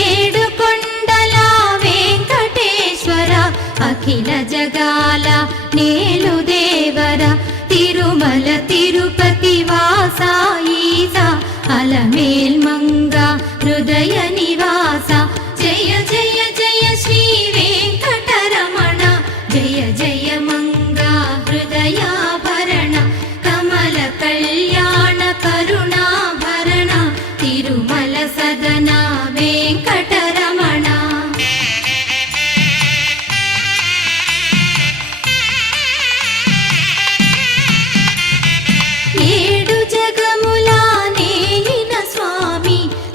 ఏడు కొండల వెంకటేశ్వర అఖిల జగాల నేలు దేవర తిరుమల తిరుపతి వాస ఈసా అలమేల్ మంగ హృదయ నివాస జయ జయ జయ శ్రీ వెంకటరమణ జయ జయ మంగ హృదయాభరణ కమల కళ్యాణ కరుణాభరణ తిరుమల సదన వెంకట